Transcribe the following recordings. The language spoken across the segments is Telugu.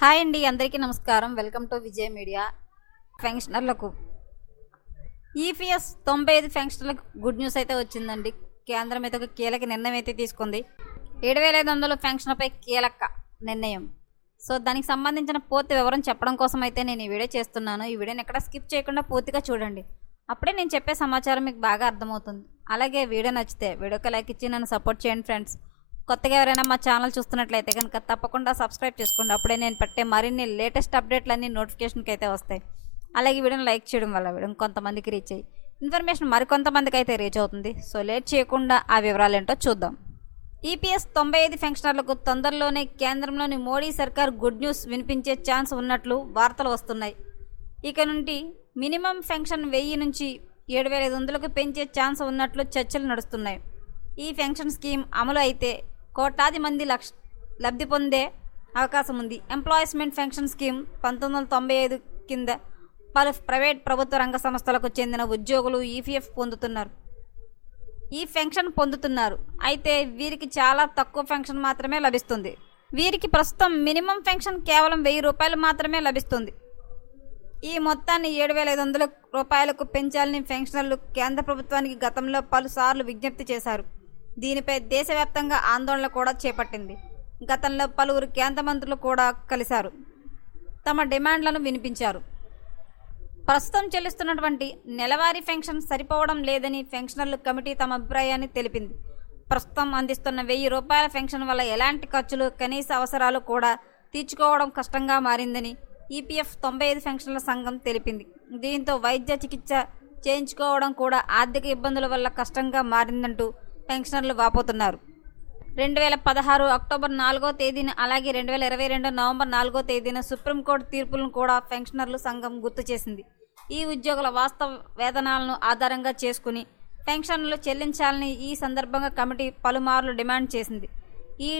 హాయ్ అండి అందరికీ నమస్కారం. Welcome to Vijay media. పెన్షనర్లకు ఈపీఎస్ తొంభై ఐదు ఫెన్షనర్లకు గుడ్ న్యూస్ అయితే వచ్చిందండి. కేంద్రం అయితే ఒక కీలక నిర్ణయం అయితే తీసుకుంది. ఏడు వేల ఐదు వందలు ఫంక్షన్లపై కీలక నిర్ణయం. సో దానికి సంబంధించిన పూర్తి వివరం చెప్పడం కోసం అయితే నేను ఈ వీడియో చేస్తున్నాను. ఈ వీడియోని ఎక్కడ స్కిప్ చేయకుండా పూర్తిగా చూడండి. అప్పుడే నేను చెప్పే సమాచారం మీకు బాగా అర్థమవుతుంది. అలాగే వీడియో నచ్చితే వీడియోకి లైక్ ఇచ్చి నన్ను సపోర్ట్ చేయండి ఫ్రెండ్స్. కొత్తగా ఎవరైనా మా ఛానల్ చూస్తున్నట్లయితే కనుక తప్పకుండా సబ్స్క్రైబ్ చేసుకోండి. అప్పుడే నేను పెట్టే మరిన్ని లేటెస్ట్ అప్డేట్లన్నీ నోటిఫికేషన్కి అయితే వస్తాయి. అలాగే వీడియోని లైక్ చేయడం వల్ల వీడియో కొంతమందికి రీచ్ అయ్యి ఇన్ఫర్మేషన్ మరికొంతమందికి అయితే రీచ్ అవుతుంది. సో లేట్ చేయకుండా ఆ వివరాలు ఏంటో చూద్దాం. ఈపీఎస్ తొంభై ఐదు ఫెన్షనర్లకు తొందరలోనే కేంద్రంలోని మోడీ సర్కార్ గుడ్ న్యూస్ వినిపించే ఛాన్స్ ఉన్నట్లు వార్తలు వస్తున్నాయి. ఇక నుండి మినిమం ఫెన్షన్ వెయ్యి నుంచి ఏడు వేల ఐదు వందలకు పెంచే ఛాన్స్ ఉన్నట్లు చర్చలు నడుస్తున్నాయి. ఈ పెన్షన్ స్కీమ్ అమలు అయితే కోట్లాది మంది లక్ష లబ్ధి పొందే అవకాశం ఉంది ఎంప్లాయిస్మెంట్ పెన్షన్ స్కీమ్ పంతొమ్మిది వందల తొంభై ఐదు కింద పలు ప్రైవేట్ ప్రభుత్వ రంగ సంస్థలకు చెందిన ఉద్యోగులు ఈపీఎఫ్ పొందుతున్నారు. ఈ పెన్షన్ పొందుతున్నారు. అయితే వీరికి చాలా తక్కువ పెన్షన్ మాత్రమే లభిస్తుంది. వీరికి ప్రస్తుతం మినిమం పెన్షన్ కేవలం వెయ్యి రూపాయలు మాత్రమే లభిస్తుంది. ఈ మొత్తాన్ని ఏడు వేల ఐదు వందల రూపాయలకు పెంచాలని పెన్షనర్లు కేంద్ర ప్రభుత్వానికి గతంలో పలుసార్లు విజ్ఞప్తి చేశారు. దీనిపై దేశవ్యాప్తంగా ఆందోళన కూడా చేపట్టింది. గతంలో పలువురు కేంద్ర మంత్రులు కూడా కలిశారు. తమ డిమాండ్లను వినిపించారు. ప్రస్తుతం చెల్లిస్తున్నటువంటి నెలవారీ పెన్షన్ సరిపోవడం లేదని పెన్షనర్లు కమిటీ తమ అభిప్రాయాన్ని తెలిపింది. ప్రస్తుతం అందిస్తున్న వెయ్యి రూపాయల పెన్షన్ వల్ల ఎలాంటి ఖర్చులు కనీస అవసరాలు కూడా తీర్చుకోవడం కష్టంగా మారిందని ఈపీఎఫ్ తొంభై ఐదు పెన్షన్ల సంఘం తెలిపింది. దీంతో వైద్య చికిత్స చేయించుకోవడం కూడా ఆర్థిక ఇబ్బందుల వల్ల కష్టంగా మారిందంటూ పెన్షనర్లు వాపోతున్నారు. రెండు వేల పదహారు అక్టోబర్ నాలుగో తేదీన అలాగే రెండు వేల ఇరవై రెండు నవంబర్ నాలుగో తేదీన సుప్రీంకోర్టు తీర్పులను కూడా పెన్షనర్లు సంఘం గుర్తు చేసింది. ఈ ఉద్యోగుల వాస్తవ వేతనాలను ఆధారంగా చేసుకుని పెన్షన్లు చెల్లించాలని ఈ సందర్భంగా కమిటీ పలుమార్లు డిమాండ్ చేసింది. ఈ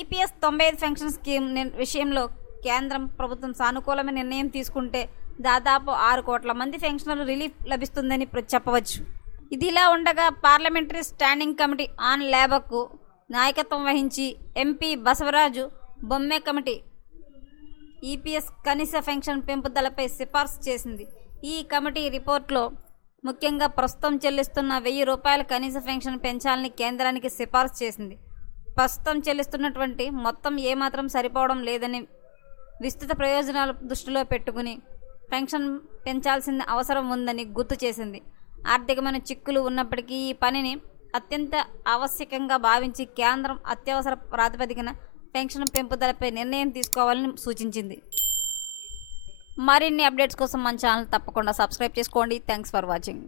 ఈపీఎస్ తొంభై ఐదు పెన్షన్ స్కీమ్ విషయంలో కేంద్రం ప్రభుత్వం సానుకూలమైన నిర్ణయం తీసుకుంటే దాదాపు ఆరు కోట్ల మంది పెన్షనర్లు రిలీఫ్ లభిస్తుందని చెప్పవచ్చు. ఇదిలా ఉండగా పార్లమెంటరీ స్టాండింగ్ కమిటీ ఆన్ లేబర్కు నాయకత్వం వహించి MP Basavaraj Bommai committee EPS కనీస పెన్షన్ పెంపుదలపై సిఫార్సు చేసింది. ఈ కమిటీ రిపోర్ట్లో ముఖ్యంగా ప్రస్తుతం చెల్లిస్తున్న వెయ్యి రూపాయల కనీస పెన్షన్ పెంచాలని కేంద్రానికి సిఫార్సు చేసింది. ప్రస్తుతం చెల్లిస్తున్నటువంటి మొత్తం ఏమాత్రం సరిపోవడం లేదని విస్తృత ప్రయోజనాలు దృష్టిలో పెట్టుకుని పెన్షన్ పెంచాల్సిన అవసరం ఉందని గుర్తు చేసింది. ఆర్థికమైన చిక్కులు ఉన్నప్పటికీ ఈ పనిని అత్యంత ఆవశ్యకంగా భావించి కేంద్రం అత్యవసర ప్రాతిపదికన పెన్షన్ పెంపుదలపై నిర్ణయం తీసుకోవాలని సూచించింది. మరిన్ని అప్డేట్స్ కోసం మన ఛానల్ తప్పకుండా సబ్స్క్రైబ్ చేసుకోండి. Thanks for watching.